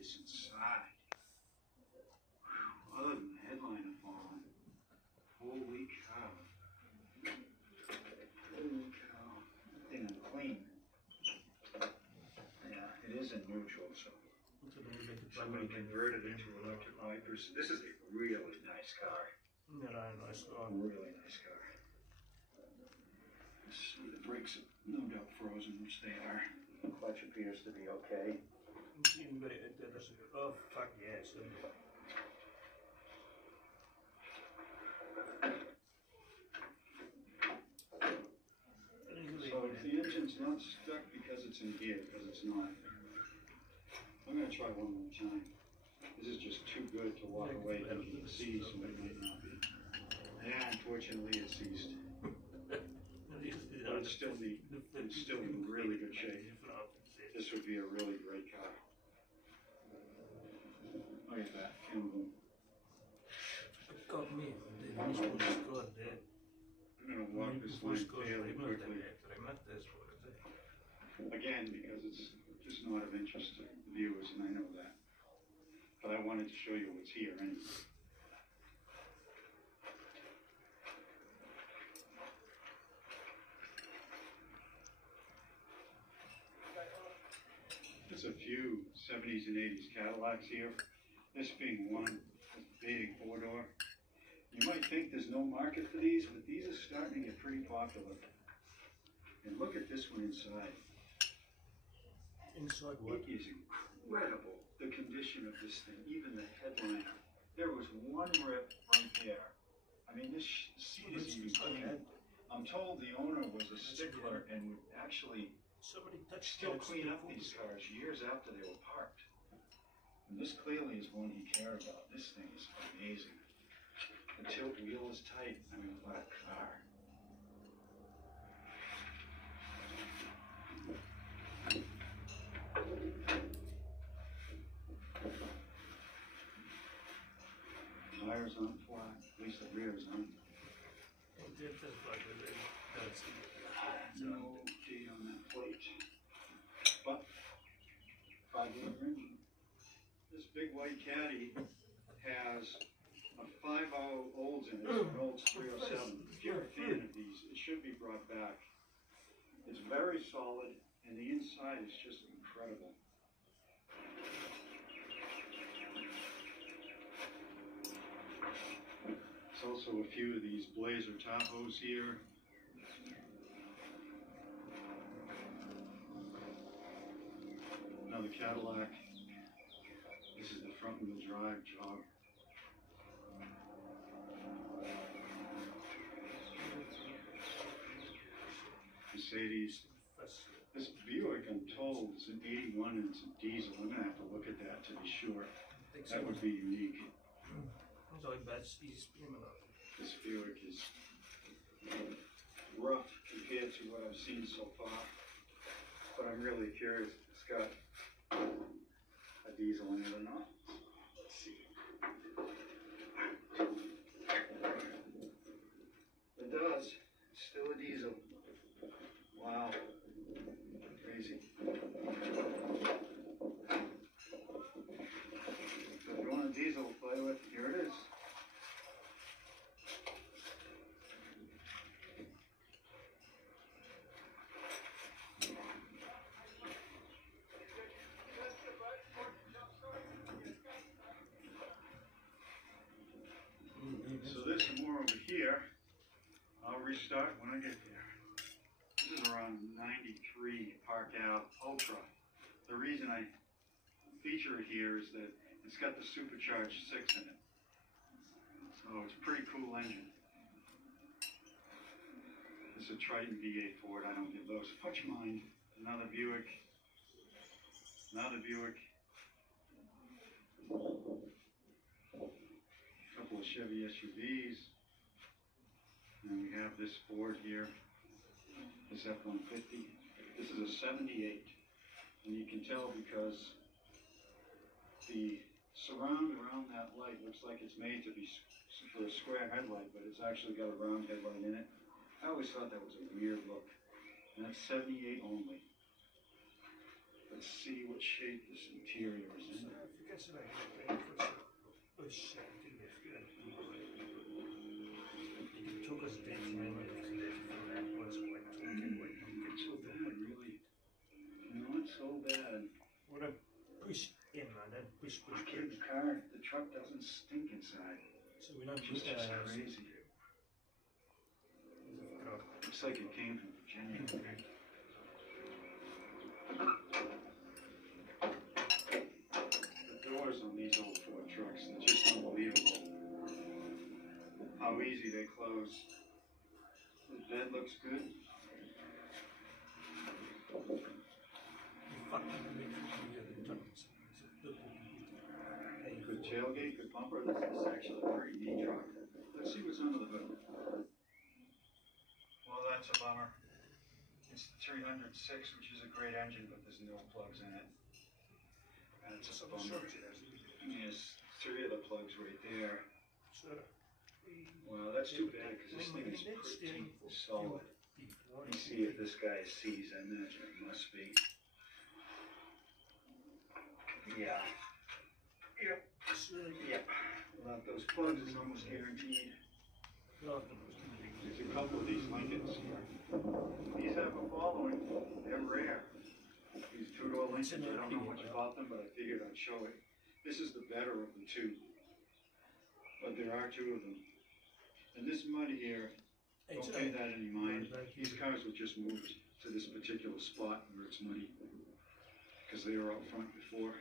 this inside. Other than the headliner falling. Holy cow. Holy cow. That thing is clean. Yeah, it is in neutral, so somebody converted it to electric wipers. This is a really nice car. Really nice car. See, the brakes are no doubt frozen, which they are. The clutch appears to be okay. Oh, fuck yes. So if the engine's not stuck because it's in gear, because it's not. I'm going to try one more time. This is just too good to walk away thinking it seized, so it might not be. Yeah, unfortunately it seized. But it's still neat. It's still in really good shape. This would be a really great car. Look at that. I'm going to walk this line fairly quickly. Again, because it's just not of interest to viewers, and I know that. But I wanted to show you what's here anyway. There's a few 70s and 80s Cadillacs here. This being one, big four-door. You might think there's no market for these, but these are starting to get pretty popular. And look at this one inside. Inside what? It is incredible, the condition of this thing, even the headliner. There was one rip right there. I mean, this seat is even clean. I'm told the owner was a stickler and would actually still clean up these cars years after they were parked. And this clearly is one he cared about. This thing is amazing. The tilt wheel is tight. I mean, what a car. Tires aren't flat, at least the rear is on. No date on that plate. But 5-liter engine. This big white Caddy has a 5.0 Olds in it, an Olds 307. If you're a fan of these, it should be brought back. It's very solid, and the inside is just incredible. There's also a few of these Blazer Tahoes here. Another Cadillac. This is the front wheel drive job. Mercedes. This Buick, I'm told, is an 81 and it's a diesel. I'm going to have to look at that to be sure. That would be unique. This Buick is rough compared to what I've seen so far. But I'm really curious if it's got a diesel in it or not. Let's see. It does. It's still a diesel. Wow. Crazy. So if you want a diesel to play with, here it is. So there's some more over here. I'll restart when I get there. This is around 93 Park Ave Ultra. The reason I feature it here is that it's got the supercharged 6 in it. So it's a pretty cool engine. This is a Triton V8 Ford. I don't give those much mind. Another Buick. Another Buick. Couple of Chevy SUVs, and we have this Ford here, this F-150. This is a 78, and you can tell because the surround around that light looks like it's made to be for a square headlight, but it's actually got a round headlight in it. I always thought that was a weird look, and that's 78 only. Let's see what shape this interior is in. så länge det är först till efter. Det tog oss det som en så det för det was like talking like So bad, really. Not so bad. what a push in man, that push. Okay, the car, the truck doesn't stink inside. So we don't It's just crazy. Looks like it came from Virginia. The doors on these old Ford trucks are just unbelievable. How easy they close. The bed looks good. Good tailgate, good bumper. This is actually a pretty neat truck. Let's see what's under the hood. Well, that's a bummer. It's the 306, which is a great engine, but there's no plugs in it. That's a bummer. Yes, 3 of the plugs right there. Well, that's too bad because this thing is pretty solid. Let me see if this guy sees. I imagine it must be. Yeah. Yep. Yep. Without those plugs, it's almost guaranteed. There's a couple of these Lincolns here. These have a following. They're rare. These two-door Lincolns, I don't know much about them, but I figured I'd show it. This is the better of the two. But there are 2 of them. And this mud here, don't pay that any mind. These cars were just moved to this particular spot where it's muddy. Because they were out front before.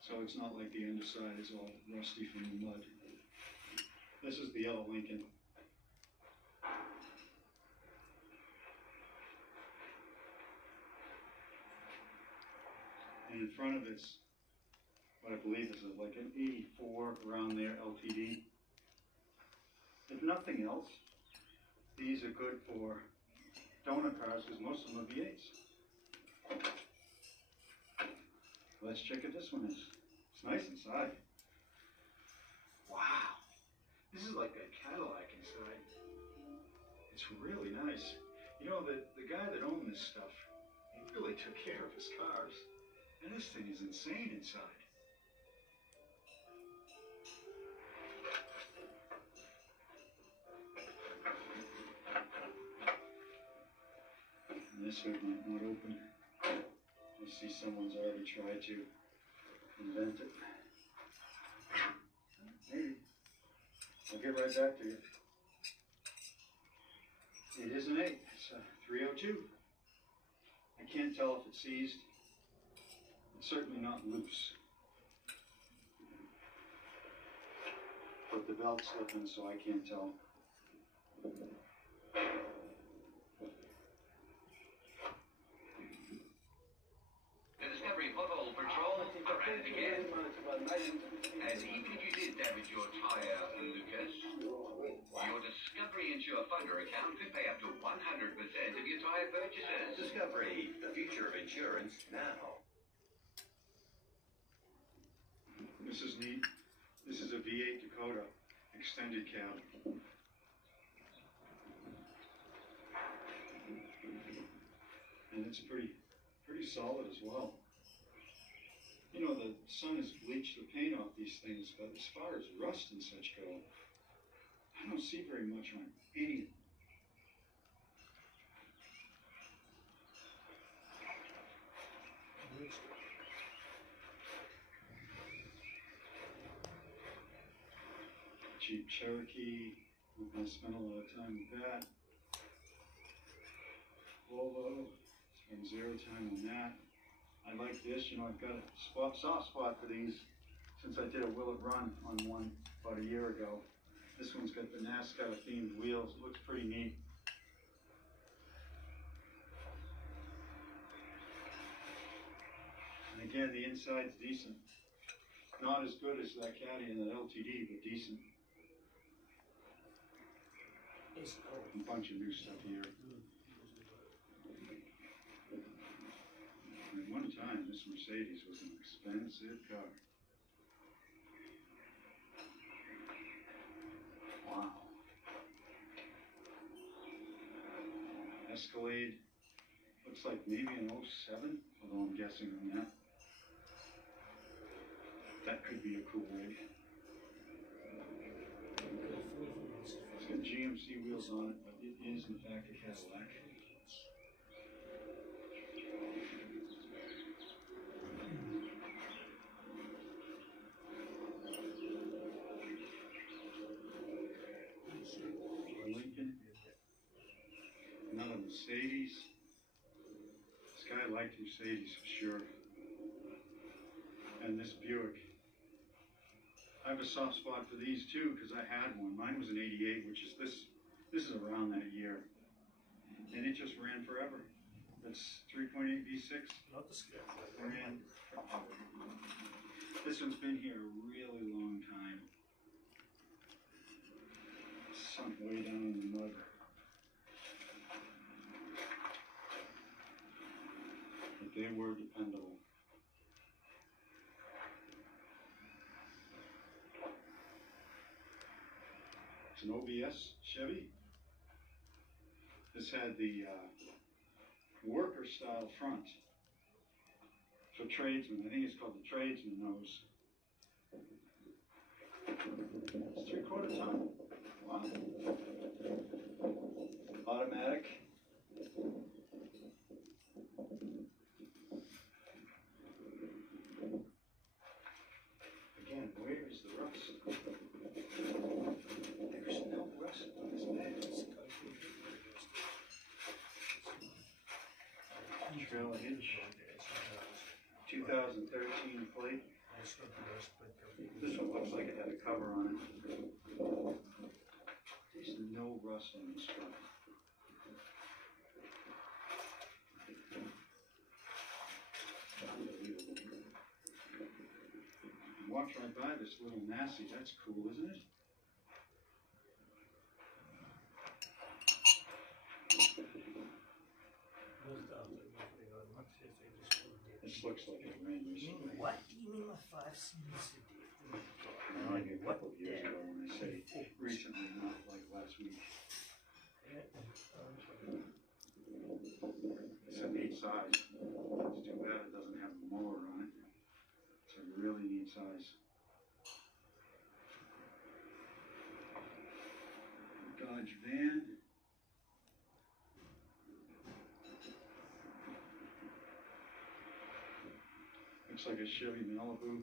So it's not like the underside is all rusty from the mud. This is the other Lincoln. And in front of it's what I believe is like an 84 around there LTD. If nothing else, these are good for donor cars because most of them are V8s. Let's check if this one is. It's nice inside. Wow. This is like a Cadillac inside. It's really nice. You know, the guy that owned this stuff, he really took care of his cars. And this thing is insane inside. And this hood might not open. I see someone's already tried to invent it. Maybe. I'll get right back to you. It is an 8. It's a 302. I can't tell if it's seized. It's certainly not loose. But the belt's slipping, so I can't tell. The Discovery Pothole Patrol are at it again. And even if you did damage your tyre, Lucas, your Discovery Insure Funder account could pay up to 100% of your tyre purchases. Discovery, the future of insurance now. This is neat. This is a V8 Dakota extended cab. And it's pretty solid as well. You know, the sun has bleached the paint off these things, but as far as rust and such go, I don't see very much on any of them. Jeep Cherokee, I'm going to spend a lot of time with that. Volvo, spend 0 time on that. I like this, you know, I've got a soft spot for these since I did a Will It Run on one about a year ago. This one's got the NASCAR themed wheels, it looks pretty neat. And again, the inside's decent. Not as good as that Caddy and that LTD, but decent. A bunch of new stuff here. At one time, this Mercedes was an expensive car. Wow. Escalade. Looks like maybe an 07, although I'm guessing on that. That could be a cool rig. It's got GMC wheels on it, but it is in fact a Cadillac. Lincoln. Another Mercedes. This guy liked Mercedes for sure. And this Buick. I have a soft spot for these too because I had one. Mine was an 88, which is this is around that year. And it just ran forever. It's 3.8 V6. Not the scale. Ran forever. This one's been here a really long time. Sunk way down in the mud. But they were dependable. It's an OBS Chevy. This had the worker style front. So tradesman, I think it's called the tradesman nose. It's 3/4 ton. Wow. Automatic. Again, where is the rust? There's no rust on this bed. Trailer hitch. 2013 plate. This one looks like it had a cover on it. There's no rust on this truck. Unbelievable. You walk right by this little Massey. That's cool, isn't it? This looks like it ran recently. What do you mean by 5 seasons a day? Maybe a couple of years ago when I say recently, not like last week. It's a neat size. It's too bad it doesn't have a mower on it. It's a really neat size. Dodge van. Looks like a Chevy Malibu.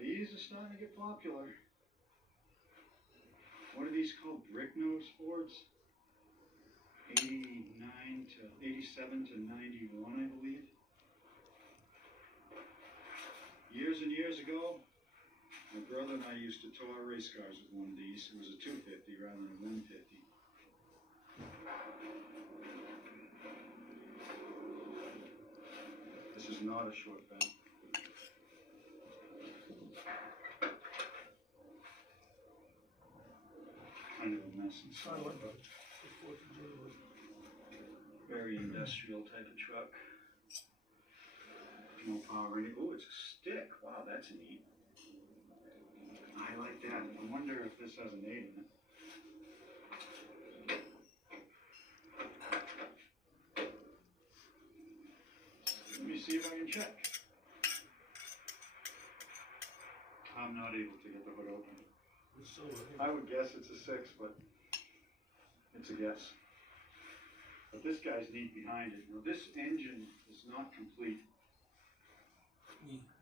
These are starting to get popular. What are these called? Brick nose Fords? 89 to 87 to 91, I believe. Years and years ago, my brother and I used to tow our race cars with one of these. It was a 250 rather than a 150. This is not a short bed. Kind of a mess inside. Very industrial type of truck. No power in it. Oh, it's a stick. Wow, that's neat. I like that. I wonder if this has an 8 in it. Let me see if I can check. I'm not able to get the hood open. I would guess it's a 6, but it's a guess. But this guy's neat behind it. Now this engine is not complete,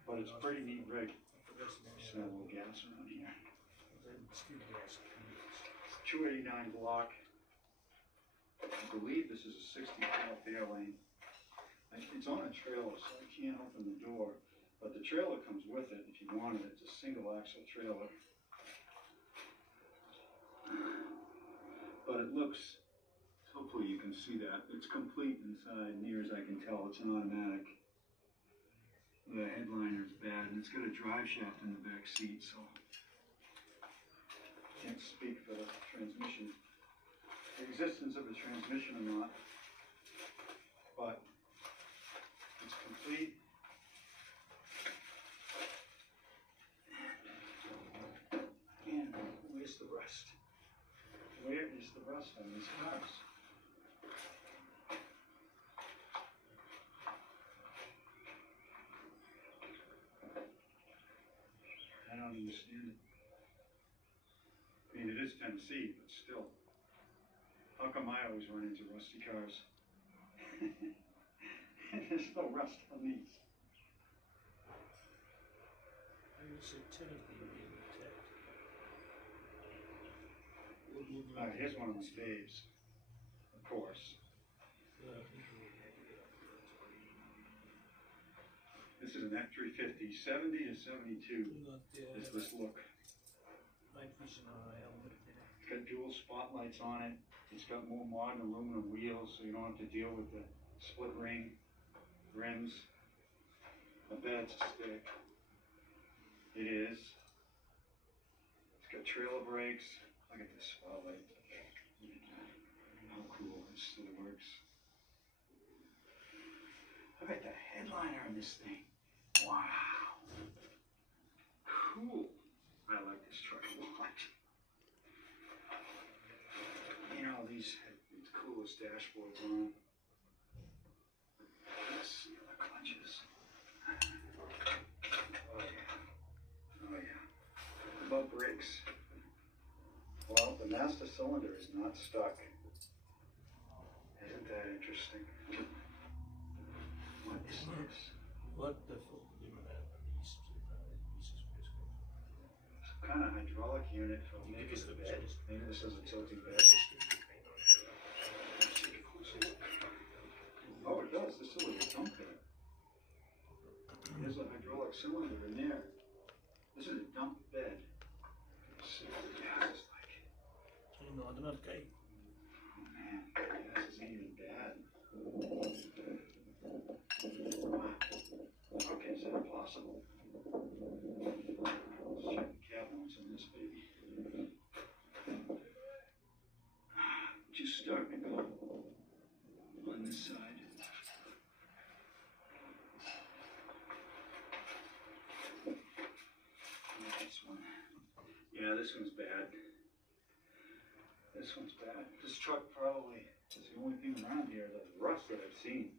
but it's a pretty neat rig. Smell a little gas around here. 289 block. I believe this is a 60-foot Fairlane. It's on a trailer, so I can't open the door. But the trailer comes with it if you wanted it. It's a single axle trailer. But it looks, hopefully you can see that. It's complete inside, near as I can tell. It's an automatic. The headliner is bad, and it's got a drive shaft in the back seat, so can't speak for the transmission, the existence of a transmission or not, but it's complete. And where's the rust? Where is the rust on these cars? Tennessee, but still. How come I always run into rusty cars? And there's no rust on these. I would say technically being attacked. Alright, here's one of my faves. Of course. This is an F-350, 70 to 72 is this look. Night vision helmet. It's got dual spotlights on it. It's got more modern aluminum wheels, so you don't have to deal with the split ring rims. I bet it's a stick. It is. It's got trailer brakes. Look at this spotlight. How cool this still works. Look at the headliner in this thing. Wow. Cool. I like this truck a lot. You know, these had the coolest dashboards on. Let's see the clutches. Oh yeah. Oh yeah. About brakes. Well, the master cylinder is not stuck. Isn't that interesting? What is this? What the fuck do you mean? Some kind of hydraulic unit for maybe the bed. Maybe this is a tilting bed. Oh, it does. This is a little dump bed. There's a hydraulic cylinder in there. This is a dump bed. Let's see what the gas is like. No, I don't know. Oh man, gas isn't even bad. Wow. Okay, is that possible? Let's check the cab notes on this baby. Just starting to go on this side. This one. Yeah, this one's bad. This one's bad. This truck probably is the only thing around here that's rust that I've seen.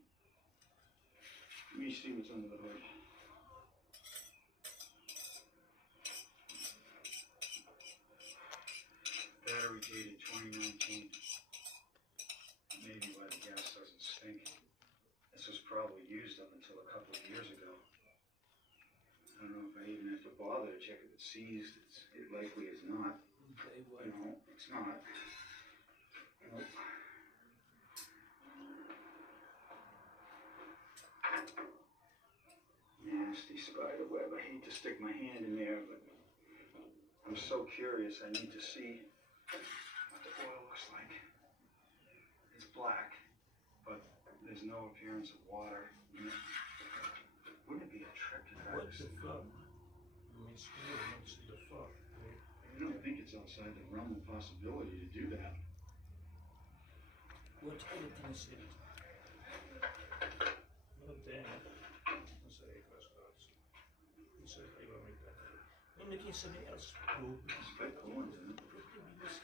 Let me see what's under the hood. Battery dated 2019. Maybe why the gas doesn't stink. This was probably used up until a couple of years ago. I don't know if I even have to bother to check if it's seized. It likely is not. Okay, well, No, it's not. Nope. Nasty spider web. I hate to stick my hand in there, but I'm so curious. I need to see what the oil looks like. It's black, but there's no appearance of water in it. Wouldn't it be a trip to drive what this the thing? fuck? I mean, screw it, what's the fuck? I don't think it's outside the realm of possibility to do that. What anything is it? Not damn. Let's say class cards. Let's say I will make that. I'm making something else. It's quite cool, isn't it? Probably be this.